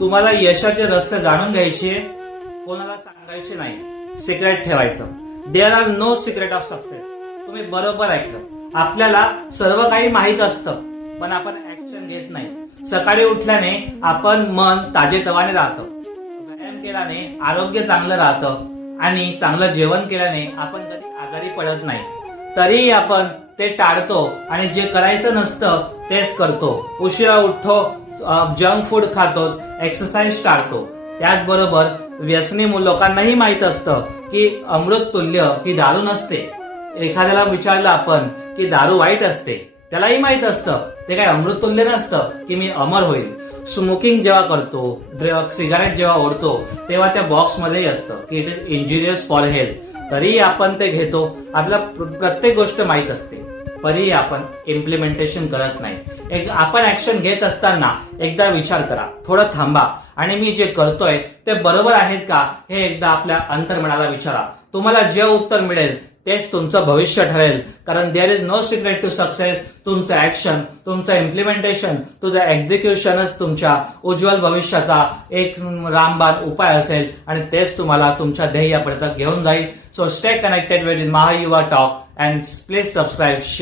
तुम्हाला यशाचे रहस्य जाणून घ्यायचे, कोणाला सांगायचे नाही, सिक्रेट ठेवायचं. There are no secret of success. तुम्ही बरोबर ऐकलं. आपल्याला सर्व काही माहित असतं, पण आपण ऍक्शन घेत नाही. सकाळी उठल्याने आपण मन ताजेतवाने राहतं, व्यायाम केल्याने आरोग्य चांगलं राहतं आणि चांगलं जेवण केल्याने आपण कधी आजारी पडत नाही. तरीही आपण ते टाळतो आणि जे करायचं नसतं तेच करतो. उशिरा उठतो, जंक फूड खातो, एक्सरसाइज टाळतो. त्याचबरोबर व्यसनी लोकांनाही माहित असतं की अमृत तुल्य ही दारू नसते. एखाद्याला विचारलं आपण की दारू वाईट असते, त्यालाही माहित असतं ते काय अमृत तुल्य नसतं की मी अमर होईल. स्मोकिंग जेव्हा करतो, सिगारेट जेव्हा ओढतो, तेव्हा त्या बॉक्समध्येही असतं की it is injurious for health. तरीही आपण ते घेतो. आपल्याला प्रत्येक गोष्ट माहित असते, तरीही आपण इम्प्लिमेंटेशन करत नाही. आपण ऍक्शन घेत असताना एकदा विचार करा, थोडं थांबा आणि मी जे करतोय ते बरोबर आहेत का हे एकदा आपल्या अंतर्मनाला विचारा. तुम्हाला जे उत्तर मिळेल तेच तुमचं भविष्य ठरेल. कारण there is no secret to success. तुमचं ऍक्शन, तुमचं इम्प्लिमेंटेशन, तुझं एक्झिक्युशनच तुमच्या उज्ज्वल भविष्याचा एक रामबाण उपाय असेल आणि तेच तुम्हाला तुमच्या ध्येयापर्यंत घेऊन जाईल. So stay connected with Mahayuva Talk and please subscribe.